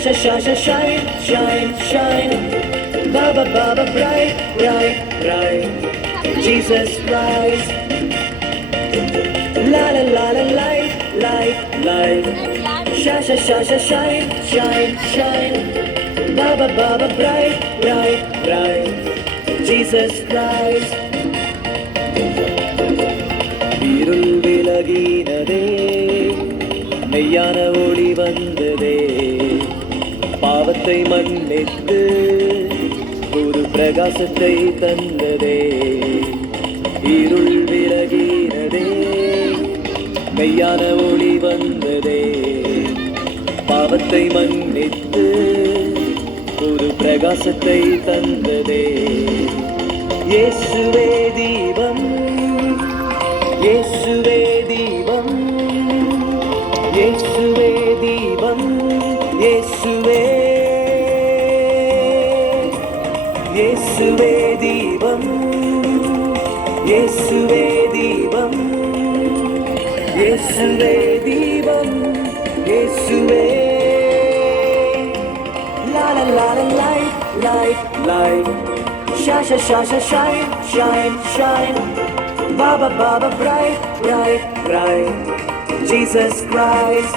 shine, shine, shine. Baba, Baba, bright, bright, bright. Jesus Christ. La la la la, light, light, light. Shine, shine, shine. Baba, Baba, bright, bright, bright. Jesus Christ. இருள் விலகினதே, மெய்யான ஒளி வந்ததே, பாவத்தை மன்னித்து ஒரு பிரகாசத்தை தந்ததே. இருள் விலகினதே, மெய்யான ஒளி வந்ததே, பாவத்தை மன்னித்து ஒரு பிரகாசத்தை தந்ததே. இயேசுவே தீபம், இயேசுவே தீபம், இயேசுவே தீபம், இயேசுவே, இயேசுவே தீபம், இயேசுவே தீபம், இயேசுவே தீபம், இயேசுவே. La la la la, light, light, light. Shine, shine, shine, shine. Baba, Baba, bright, bright, bright. Jesus Christ.